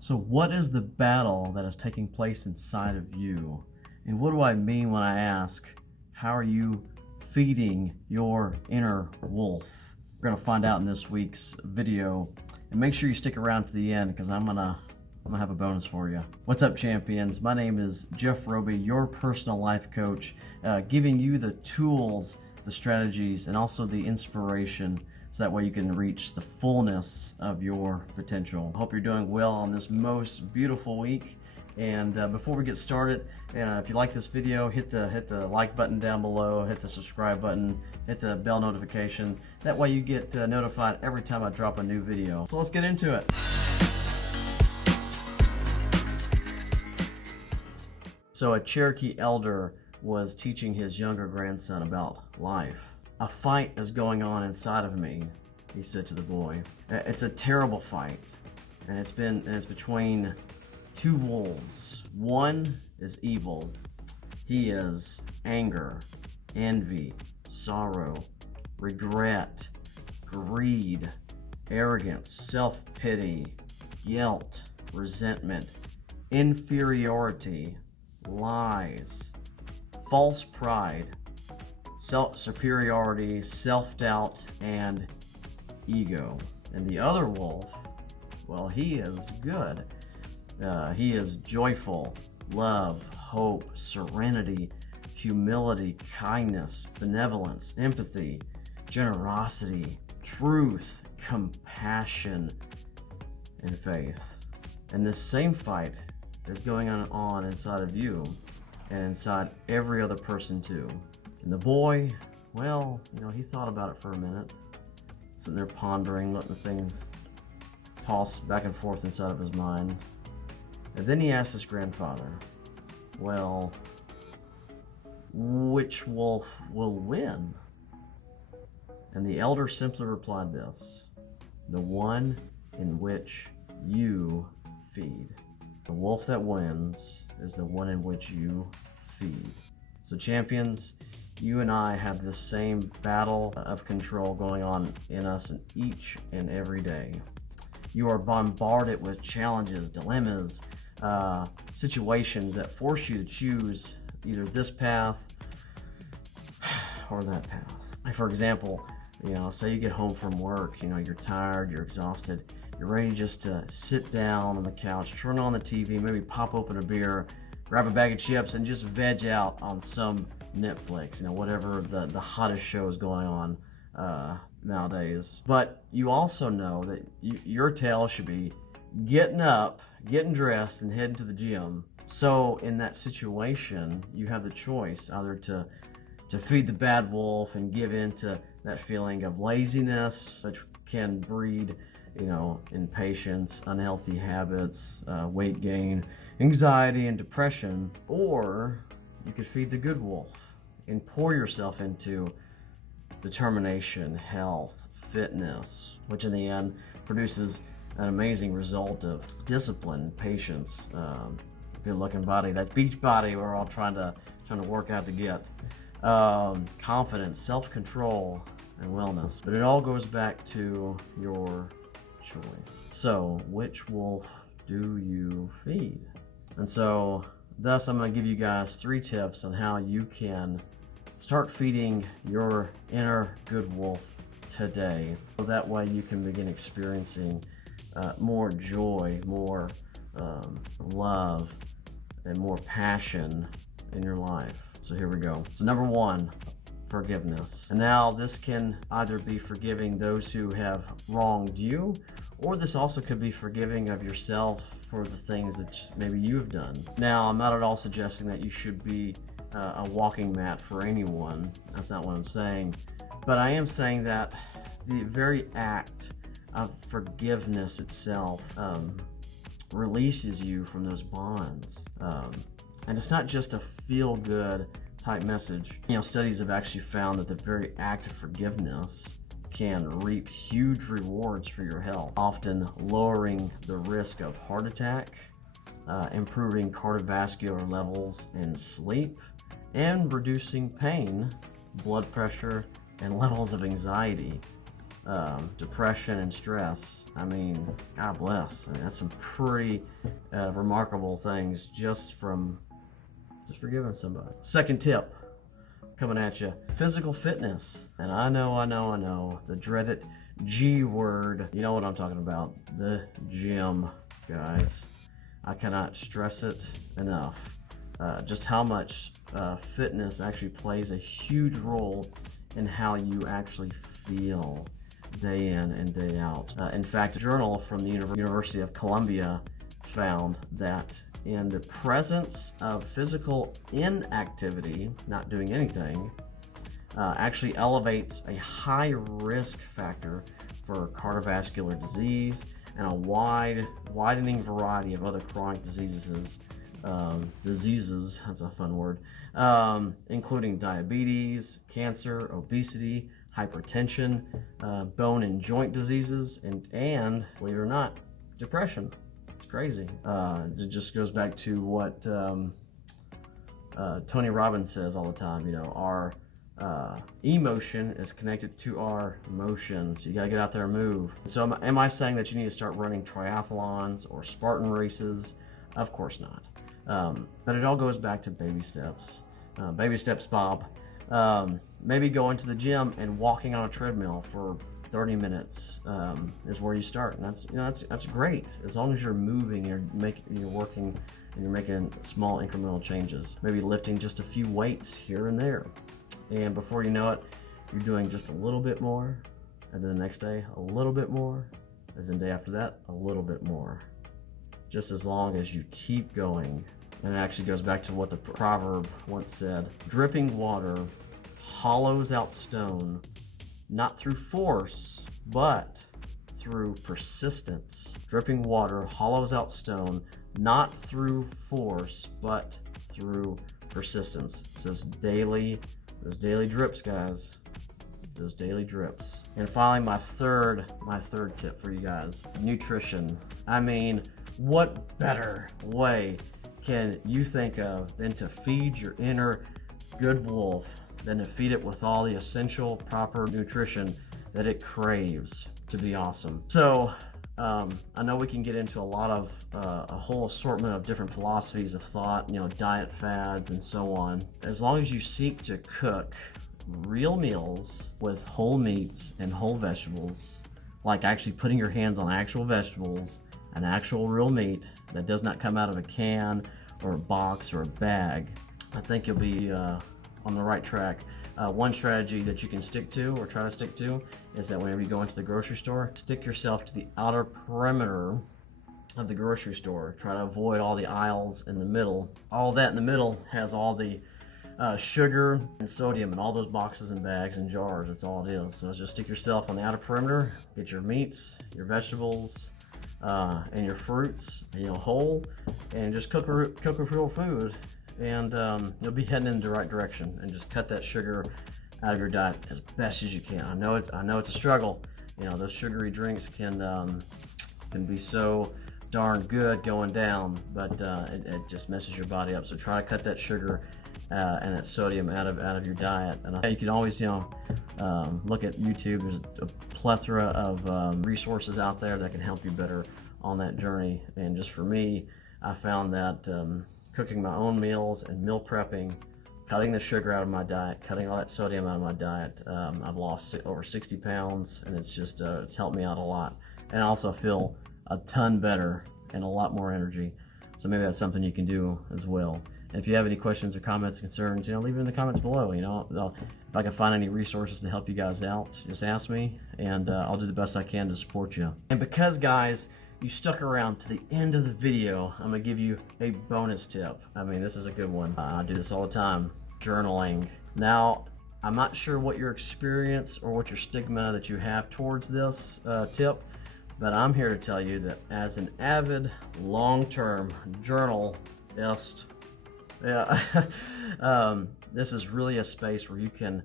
So what is the battle that is taking place inside of you? And what do I mean when I ask, how are you feeding your inner wolf? We're gonna find out in this week's video, and make sure you stick around to the end because I'm gonna have a bonus for you. What's up, champions? My name is Jeff Roby, your personal life coach, giving you the tools, the strategies, and also the inspiration so that way you can reach the fullness of your potential. I hope you're doing well on this most beautiful week. And before we get started, if you like this video, hit the like button down below, hit the subscribe button, hit the bell notification. That way you get notified every time I drop a new video. So let's get into it. So a Cherokee elder was teaching his younger grandson about life. "A fight is going on inside of me," he said to the boy. "It's a terrible fight, and it's between two wolves. One is evil. He is anger, envy, sorrow, regret, greed, arrogance, self-pity, guilt, resentment, inferiority, lies, false pride, superiority, self-doubt, and ego. And the other wolf, well, he is good. He is joyful, love, hope, serenity, humility, kindness, benevolence, empathy, generosity, truth, compassion, and faith." And this same fight is going on inside of you and inside every other person too. And the boy, well, he thought about it for a minute, sitting there pondering, letting the things toss back and forth inside of his mind. And then he asked his grandfather, "Well, which wolf will win?" And the elder simply replied this: "The one in which you feed." The wolf that wins is the one in which you feed. So champions, you and I have the same battle of control going on in us in each and every day. You are bombarded with challenges, dilemmas, situations that force you to choose either this path or that path. Like for example, say you get home from work, you're tired, you're exhausted, you're ready just to sit down on the couch, turn on the TV, maybe pop open a beer, grab a bag of chips, and just veg out on some Netflix, whatever the hottest show is going on nowadays. But you also know that your tail should be getting up, getting dressed, and heading to the gym. So in that situation, you have the choice either to feed the bad wolf and give in to that feeling of laziness, which can breed impatience, unhealthy habits, weight gain, anxiety, and depression. Or you could feed the good wolf and pour yourself into determination, health, fitness, which in the end produces an amazing result of discipline, patience, good-looking body, that beach body we're all trying to work out to get, confidence, self-control, and wellness. But it all goes back to your choice. So which wolf do you feed? And so thus I'm going to give you guys 3 tips on how you can start feeding your inner good wolf today. So that way you can begin experiencing more joy, more love, and more passion in your life. So here we go. So number 1, forgiveness. And now this can either be forgiving those who have wronged you, or this also could be forgiving of yourself for the things that maybe you've done. Now, I'm not at all suggesting that you should be a walking mat for anyone. That's not what I'm saying. But I am saying that the very act of forgiveness itself releases you from those bonds. And it's not just a feel-good type message. Studies have actually found that the very act of forgiveness can reap huge rewards for your health, often lowering the risk of heart attack, improving cardiovascular levels and sleep, and reducing pain, blood pressure, and levels of anxiety. depression and stress. I mean, God bless. I mean, that's some pretty remarkable things just for giving somebody. Second tip coming at you, physical fitness. And I know, the dreaded G word. You know what I'm talking about, the gym, guys. I cannot stress it enough. Just how much fitness actually plays a huge role in how you actually feel day in and day out. In fact, a journal from the University of Columbia found that in the presence of physical inactivity, not doing anything, actually elevates a high risk factor for cardiovascular disease and a widening variety of other chronic diseases, that's a fun word, including diabetes, cancer, obesity, hypertension, bone and joint diseases, and believe it or not, depression. It's crazy. It just goes back to what Tony Robbins says all the time. You know, our emotion is connected to our motion, so you got to get out there and move. So am I saying that you need to start running triathlons or Spartan races? Of course not. But it all goes back to baby steps. Baby steps, Bob. Maybe going to the gym and walking on a treadmill for 30 minutes is where you start, and that's great as long as you're moving, you're working, and you're making small incremental changes. Maybe lifting just a few weights here and there, and before you know it, you're doing just a little bit more, and then the next day a little bit more, and then the day after that a little bit more. Just as long as you keep going. And it actually goes back to what the proverb once said: dripping water hollows out stone, not through force, but through persistence. Dripping water hollows out stone, not through force, but through persistence. So those daily drips, guys. Those daily drips. And finally, my third tip for you guys: nutrition. I mean, what better way can you think of than to feed your inner good wolf, than to feed it with all the essential proper nutrition that it craves to be awesome? So I know we can get into a whole assortment of different philosophies of thought, diet fads and so on. As long as you seek to cook real meals with whole meats and whole vegetables, like actually putting your hands on actual vegetables and actual real meat that does not come out of a can or a box or a bag, I think you'll be on the right track. One strategy that you can stick to or try to stick to is that whenever you go into the grocery store, stick yourself to the outer perimeter of the grocery store. Try to avoid all the aisles in the middle. All that in the middle has all the sugar and sodium in all those boxes and bags and jars. That's all it is. So just stick yourself on the outer perimeter, get your meats, your vegetables, and your fruits, whole, and just cook a real food, and you'll be heading in the right direction. And just cut that sugar out of your diet as best as you can. I know it's a struggle. Those sugary drinks can be so darn good going down, but it just messes your body up. So try to cut that sugar and that sodium out of your diet. And you can always look at YouTube. There's a plethora of resources out there that can help you better on that journey. And just for me, I found that cooking my own meals and meal prepping, cutting the sugar out of my diet, cutting all that sodium out of my diet, I've lost over 60 pounds, and it's helped me out a lot. And I also feel a ton better and a lot more energy. So maybe that's something you can do as well. And if you have any questions or comments or concerns, leave it in the comments below. If I can find any resources to help you guys out, just ask me, and I'll do the best I can to support you. And because, guys, you stuck around to the end of the video, I'm gonna give you a bonus tip. I mean, this is a good one. I do this all the time. Journaling. Now, I'm not sure what your experience or what your stigma that you have towards this tip, but I'm here to tell you that as an avid long-term journalist, this is really a space where you can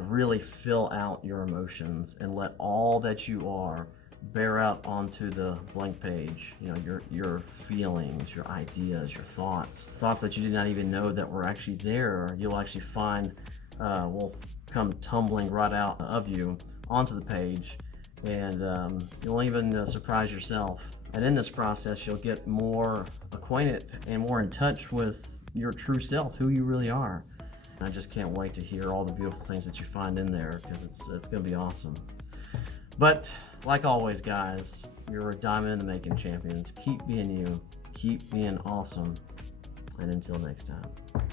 really fill out your emotions and let all that you are bear out onto the blank page. Your feelings, your ideas, your thoughts that you did not even know that were actually there. You'll actually find will come tumbling right out of you onto the page, and you'll even surprise yourself. And in this process, you'll get more acquainted and more in touch with your true self, who you really are. And I just can't wait to hear all the beautiful things that you find in there, because it's going to be awesome. But like always, guys, you're a diamond in the making, champions. Keep being you, keep being awesome, and until next time.